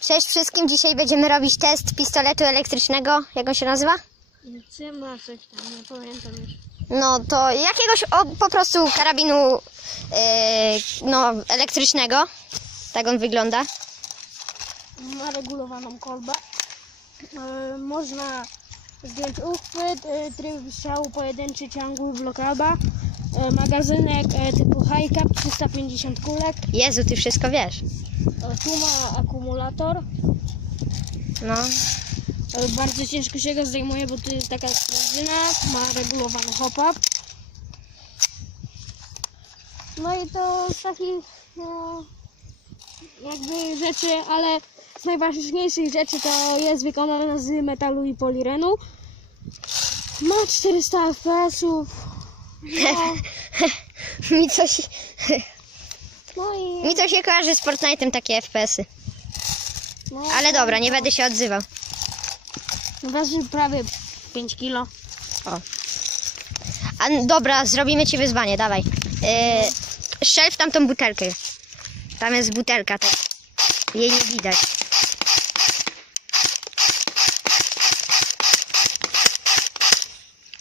Cześć wszystkim, dzisiaj będziemy robić test pistoletu elektrycznego. Jak on się nazywa? Czy ma coś tam, nie pamiętam już. No to jakiegoś o, po prostu karabinu yy, no, elektrycznego. Tak on wygląda. Ma regulowaną kolbę. E, można zdjąć uchwyt, e, tryb strzału pojedynczy, ciągły, blokada. E, magazynek e, typu high cap 350 kulek. Jezu, ty wszystko wiesz. E, tu ma akumulator. No. E, bardzo ciężko się go zdejmuje, bo tu jest taka sprężyna. Ma regulowany hop-up. No i to z takich no, jakby rzeczy, ale z najważniejszych rzeczy to jest wykonane z metalu i polirenu. Ma 400 fps-ów. No, mi, coś, no i. mi to się kojarzy z Fortnite'em takie FPS-y. No, Ale dobra, nie będę się odzywał. Waży prawie 5 kilo. A n- dobra, zrobimy ci wyzwanie, dawaj. Yy, strzel w tamtą butelkę. Tam jest butelka, to jej nie widać.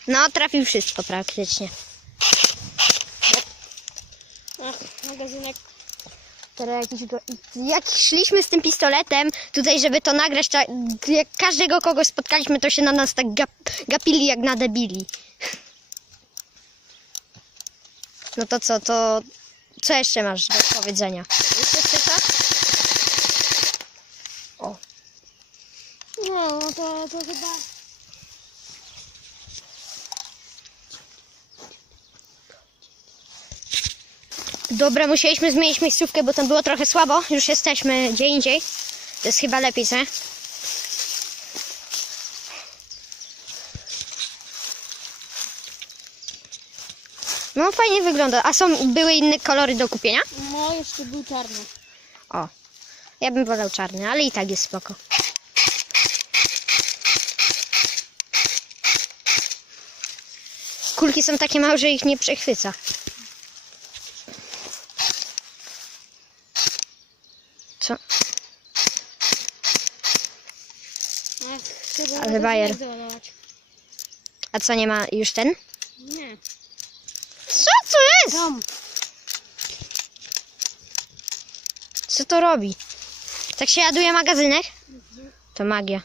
No, trafił wszystko praktycznie. Ach, magazynek. Teraz jakiś. Jak szliśmy z tym pistoletem tutaj, żeby to nagrać, to jak każdego kogo spotkaliśmy, to się na nas tak gap, gapili jak na debili. No to co, to co jeszcze masz do powiedzenia? Jeszcze? O, No, to, to chyba. Dobra, musieliśmy zmienić miejscówkę, bo tam było trochę słabo. Już jesteśmy gdzie indziej. To jest chyba lepiej, co? No fajnie wygląda. A są, były inne kolory do kupienia? No, jeszcze był czarny. O, ja bym wolał czarny, ale i tak jest spoko. Kulki są takie małe, że ich nie przechwyca. Co? Ach, Ale bajer. A co, nie ma już ten? Nie. Co to jest? Tam. Co to robi? Tak się ładuje magazynek? To magia.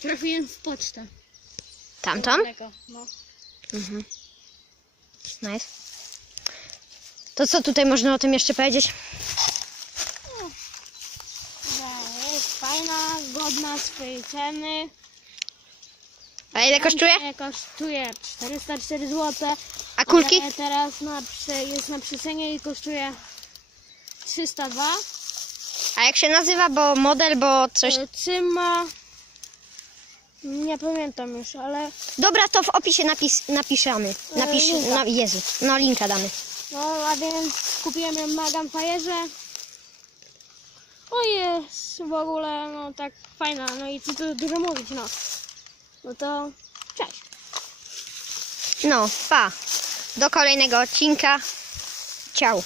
Trafiłem w pocztę. Tamtą? No. Mhm. Nice. To co tutaj można o tym jeszcze powiedzieć? Że Jest fajna, godna swojej ceny. A ile kosztuje? Kosztuje 404 zł. A kulki? Ale teraz na, jest na przecenie i kosztuje 302. A jak się nazywa, bo model, bo coś... E, Cyma. Nie pamiętam już, ale Dobra, to w opisie napis, napiszemy. Napisz, linka. na, Jezu, no linka damy. no a więc kupiłem na Gunfire'ze. O jest w ogóle no tak fajna, no i co tu dużo mówić, no. No to cześć. No, pa. Do kolejnego odcinka. Ciao.